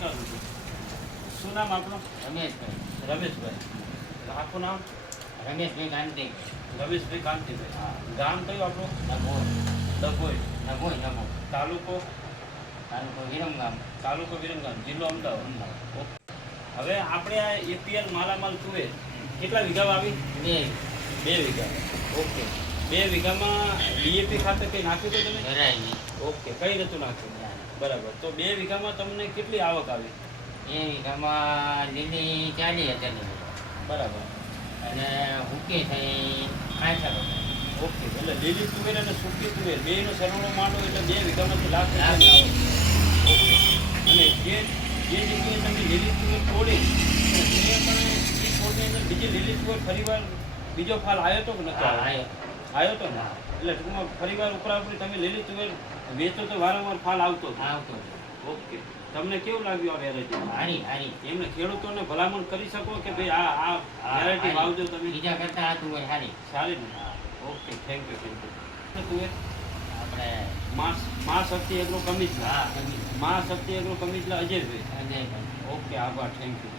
નમસ્કાર મિત્રો. શું નામ આપણું? રમેશભાઈ. રમેશભાઈ. આખું નામ? રમેશભાઈ ગાંધી. રમેશભાઈ કાંતિભાઈ. હા. ગામ કયું આપણું? નગોઈ. ડભોઈ. નગોઈ. તાલુકો? તાલુકો વિરમગામ. તાલુકો વિરમગામ, જિલ્લો અમદાવાદ. ઓકે. હવે આપણે આ એપીએલ માલામાલ તુવેર કેટલા વીઘા વાવી? 2 વીઘા. ઓકે. 2 વીઘામાં ડીએપી ખાતર કંઈ નાખ્યું તો તમે? ભરાઈ. ઓકે. કઈ નતું નાખ્યું? બરાબર. તો 2 વીઘામાં તમને કેટલી આવક આવી? 2 વીઘામાં લીલી 40,000. બરાબર. અને હુકી થઈ 60,000. ઓકે. એટલે લીલી તુવેર અને સૂકી તુવેર બેયનો સરવાળો માંડો એટલે 2 વીઘામાંથી લાખ રૂપિયાની આવક. ઓકે. અને જે જગ્યાએ તમે લીલી તુવેર તોડી તે પણ એ છોડની અંદર બીજી લીલી તુવેર ફરીવાર બીજો ફાલ આવ્યો તો કે નતો આવ્યો? આવ્યો તો ને. એટલે ટૂંકમાં ફરીવાર ઉપરાઉપરી તમે લીલી તુવેર વેચો તો વારંવાર ફાલ આવતો હતો. ઓકે. તમને કેવું લાગ્યું આ વેરાયટી? હારી. એમને ખેડૂતોને ભલામણ કરી શકો કે ભાઈ આ વેરાયટી વાવજો તમે? બીજા કરતા આ તુવેર હારી. સારી ને? ઓકે. Thank you. તુવેર આપણે મા શક્તિ એગ્રો કમિશનર. હા. Maa Shakti agro commissioner Ajaybhai. Ajaybhai. Okay. આભાર. Thank you.